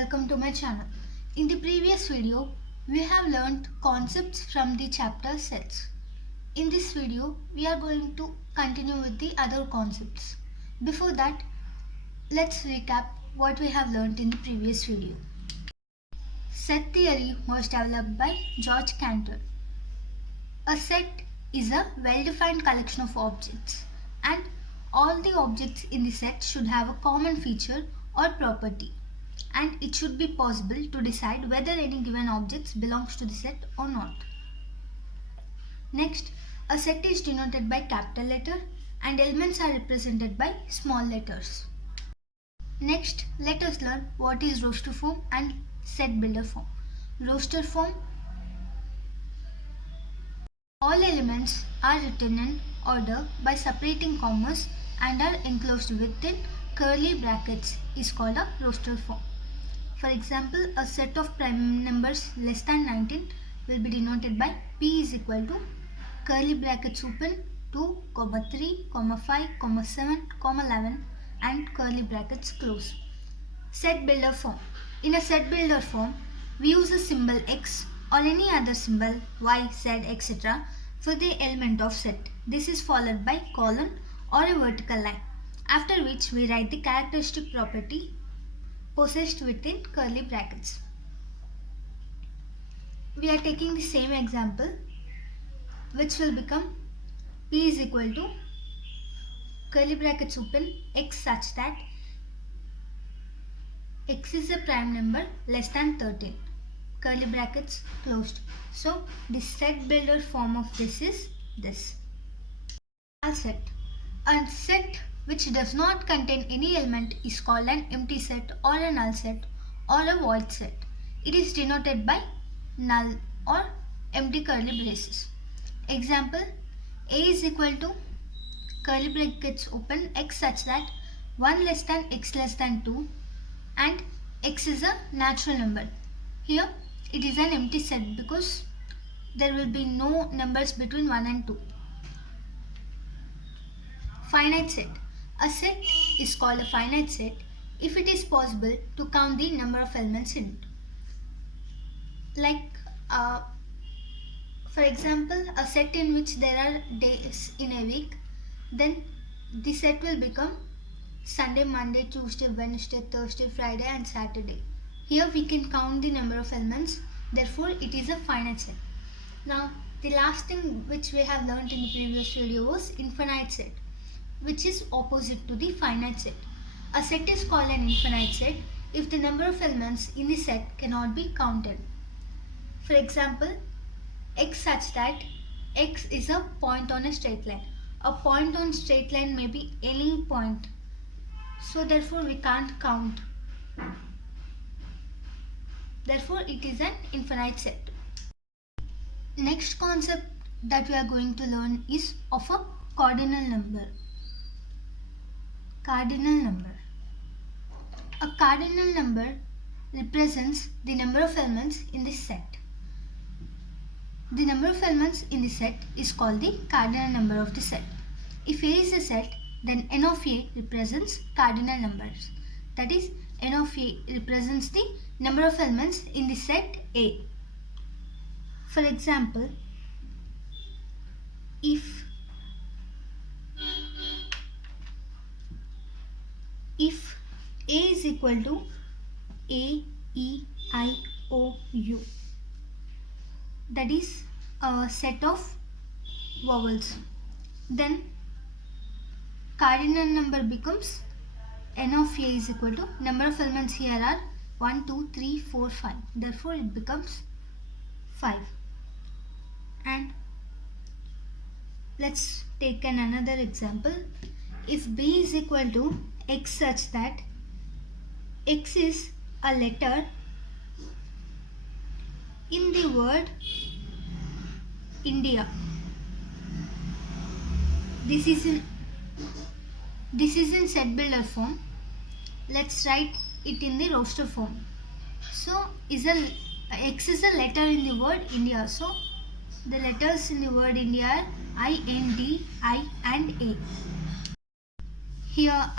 welcome to my channel. In the previous video, we have learned concepts from the chapter sets. In this video, we are going to continue with the other concepts. Before that, let's recap what we have learned in the previous video. Set theory was developed by George Cantor. A set is a well-defined collection of objects, and all the objects in the set should have a common feature or property, and it should be possible to decide whether any given object belongs to the set or not. Next, a set is denoted by capital letter and elements are represented by small letters. Next, let us learn what is roster form and set builder form. Roster form: all elements are written in order by separating commas and are enclosed within curly brackets is called a roster form. For example, a set of prime numbers less than 19 will be denoted by P is equal to curly brackets open 2, 3, 5, 7, 11 and curly brackets close. Set builder form. In a set builder form, we use a symbol X or any other symbol Y, Z, etc. for the element of set. This is followed by colon or a vertical line, after which we write the characteristic property possessed within curly brackets. We are taking the same example, which will become P is equal to curly brackets open X such that X is a prime number less than 13, curly brackets closed. So the set builder form of this is this. Null set. A set which does not contain any element is called an empty set or a null set or a void set. It is denoted by null or empty curly braces. Example: A is equal to curly brackets open X such that 1 less than X less than 2 and X is a natural number. Here it is an empty set because there will be no numbers between 1 and 2. Finite set. A set is called a finite set if it is possible to count the number of elements in it. Like, for example, a set in which there are days in a week, then the set will become Sunday, Monday, Tuesday, Wednesday, Thursday, Friday and Saturday. Here we can count the number of elements, therefore it is a finite set. Now, the last thing which we have learned in the previous video was infinite set, which is opposite to the finite set. A set is called an infinite set if the number of elements in the set cannot be counted. For example, X such that X is a point on a straight line. A point on straight line may be any point, so therefore we can't count. Therefore it is an infinite set. Next concept that we are going to learn is of a cardinal number. Cardinal number. A cardinal number represents the number of elements in the set. The number of elements in the set is called the cardinal number of the set. If A is a set, then N of A represents cardinal numbers. That is, N of A represents the number of elements in the set A. For example, if A is equal to A, E, I, O, U, that is a set of vowels, then cardinal number becomes N of A is equal to number of elements here are 1, 2, 3, 4, 5. Therefore it becomes 5. And let's take another example. If B is equal to X such that X is a letter in the word India. This is in set builder form. Let's write it in the roster form. So X is a letter in the word India. So the letters in the word India are I, N, D, I and A. Here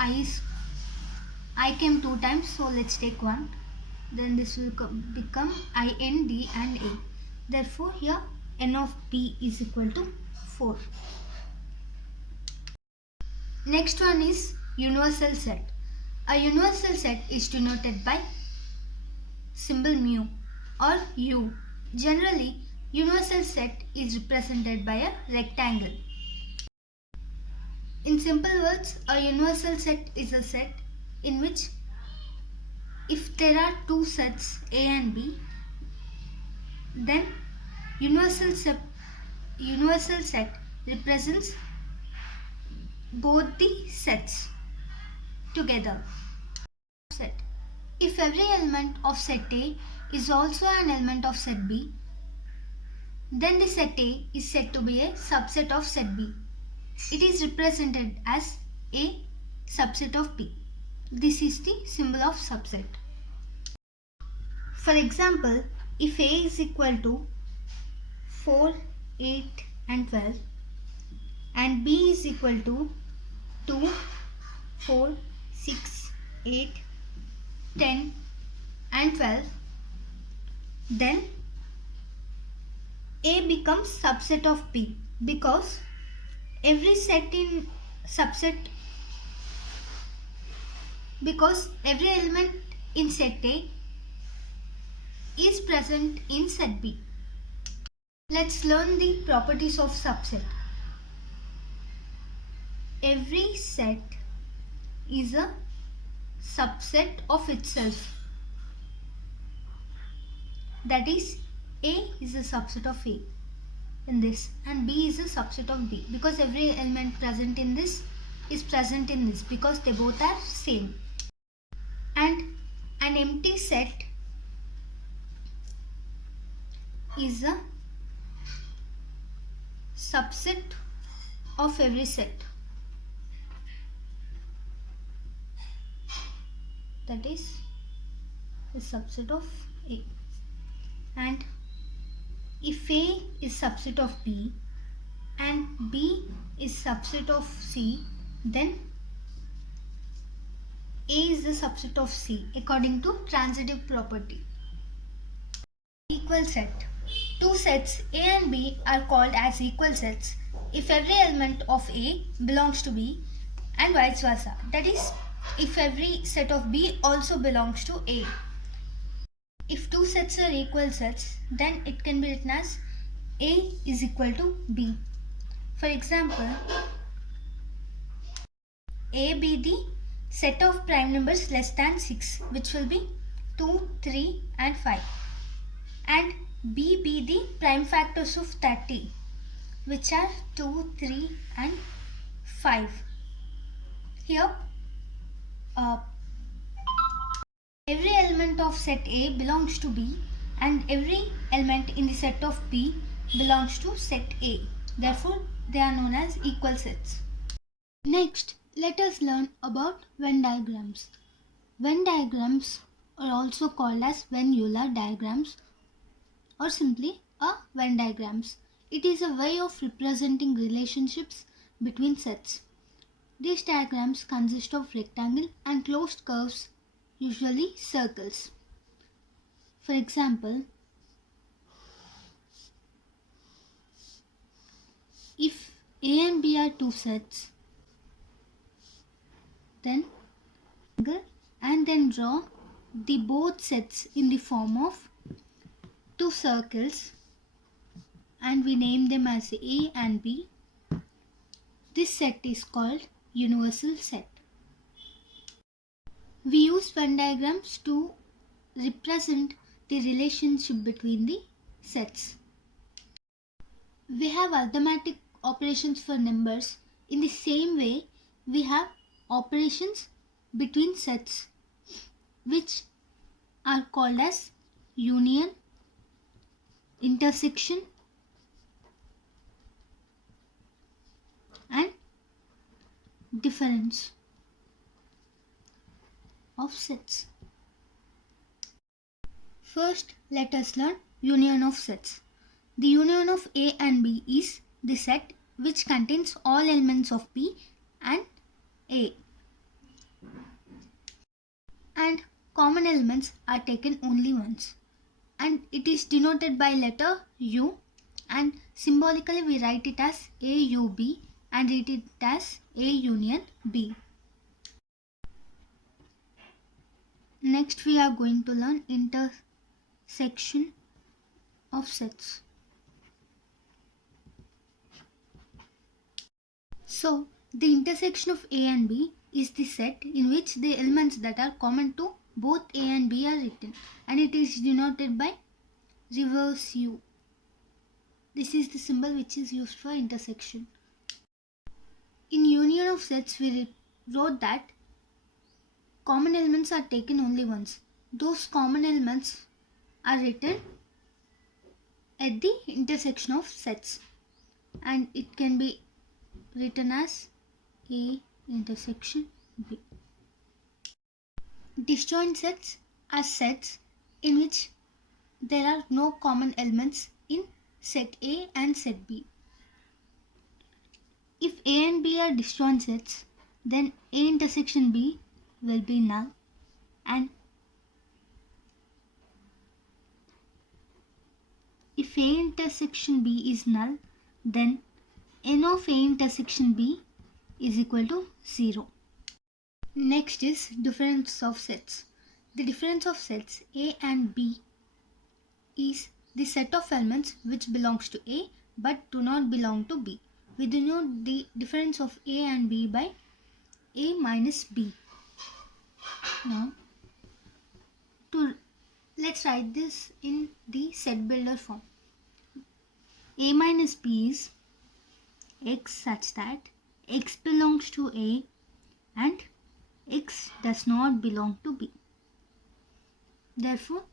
I came 2 times, so let's take 1. then this will become IN, D and A. Therefore, here N of B is equal to 4. Next one is universal set. A universal set is denoted by symbol mu or U. Generally, universal set is represented by a rectangle. In simple words, a universal set is a set in which if there are two sets A and B, then universal set represents both the sets together. Set. If every element of set A is also an element of set B, then the set A is said to be a subset of set B. It is represented as A subset of B. This is the symbol of subset. For example, if A is equal to 4, 8 and 12 and B is equal to 2, 4, 6, 8, 10 and 12, then A becomes subset of B because every element in set A is present in set B. Let's learn the properties of subset. Every set is a subset of itself. That is, A is a subset of A in this and B is a subset of B because every element present in this is present in this because they both are same. And an empty set is a subset of every set. That is a subset of A. And if A is subset of B and B is subset of C, then A is the subset of C according to transitive property. Equal set. Two sets A and B are called as equal sets if every element of A belongs to B and vice versa. That is, if every set of B also belongs to A. If two sets are equal sets, then it can be written as A is equal to B. For example, A be the set of prime numbers less than 6, which will be 2, 3 and 5. And B be the prime factors of 30, which are 2, 3 and 5. Here, every element of set A belongs to B and every element in the set of B belongs to set A. Therefore, they are known as equal sets. Next, let us learn about Venn diagrams. Venn diagrams are also called as Venn-Euler diagrams or simply a Venn diagrams. It is a way of representing relationships between sets. These diagrams consist of rectangle and closed curves, usually circles. For example, if A and B are two sets, then draw the both sets in the form of two circles and we name them as A and B. This set is called universal set. We use Venn diagrams to represent the relationship between the sets. We have arithmetic operations for numbers. In the same way, we have operations between sets, which are called as union, intersection, and difference of sets. First, let us learn union of sets. The union of A and B is the set which contains all elements of B and A. And common common elements are taken only once, and it is denoted by letter U, and symbolically we write it as AUB and read it as A union B. Next we are going to learn intersection of sets. So the intersection of A and B is the set in which the elements that are common to both A and B are written, and it is denoted by reverse U. This is the symbol which is used for intersection. In union of sets we wrote that common elements are taken only once. Those common elements are written at the intersection of sets, and it can be written as A intersection B. Disjoint sets are sets in which there are no common elements in set A and set B. If A and B are disjoint sets, then A intersection B will be null, and if A intersection B is null, then n of A intersection B is equal to 0. Next is difference of sets. The difference of sets A and B is the set of elements which belongs to A but do not belong to B. We denote the difference of A and B by A minus B. Now, let's write this in the set builder form. A minus B is X such that X belongs to A and X does not belong to B. Therefore,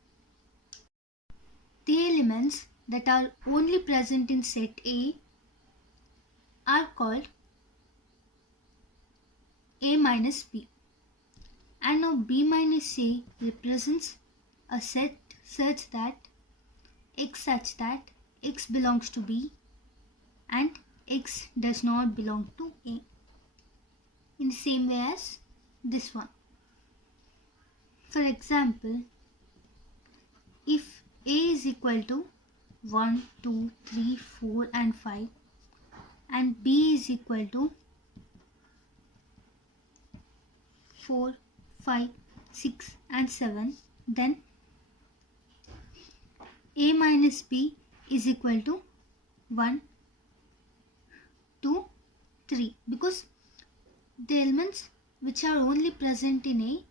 the elements that are only present in set A are called A minus B. And now B minus A represents a set such that X belongs to B and X does not belong to A, in the same way as this one. For example, if A is equal to 1, 2, 3, 4 and 5 and B is equal to 4, 5, 6 and 7, then A minus B is equal to 1, 2, 3, because the elements which are only present in A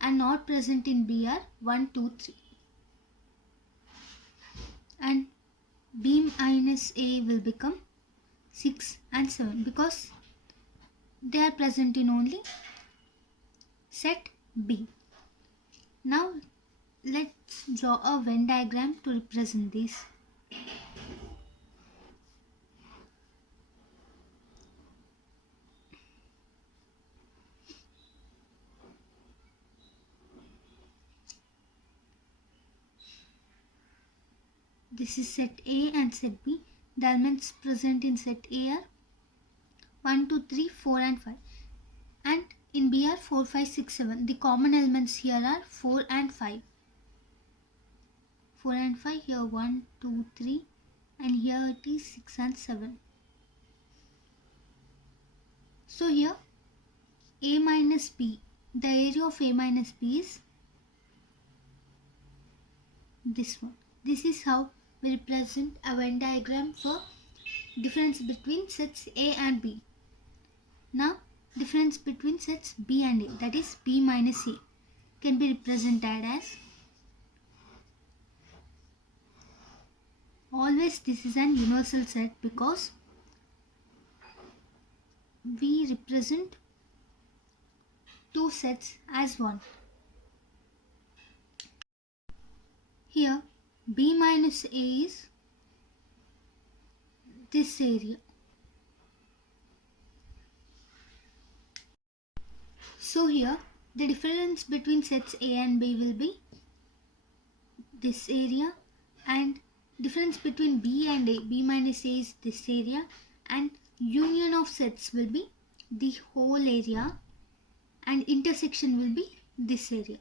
and not present in B are 1, 2, 3. And B minus A will become 6 and 7 because they are present in only set B. Now let's draw a Venn diagram to represent this. This is set A and set B. The elements present in set A are 1, 2, 3, 4 and 5. And in B are 4, 5, 6, 7. The common elements here are 4 and 5. 4 and 5, here 1, 2, 3 and here it is 6 and 7. So here A minus B, the area of A minus B is this one. This is how we represent a Venn diagram for difference between sets A and B. Now difference between sets B and A, that is B minus A, can be represented as, always this is an universal set because we represent two sets as one. Here B minus A is this area. So here the difference between sets A and B will be this area, and difference between B and A, B minus A is this area, and union of sets will be the whole area and intersection will be this area.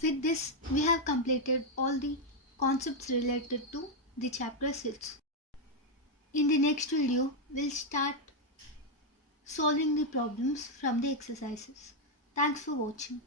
With this, we have completed all the concepts related to the chapter 6. In the next video, we'll start solving the problems from the exercises. Thanks for watching.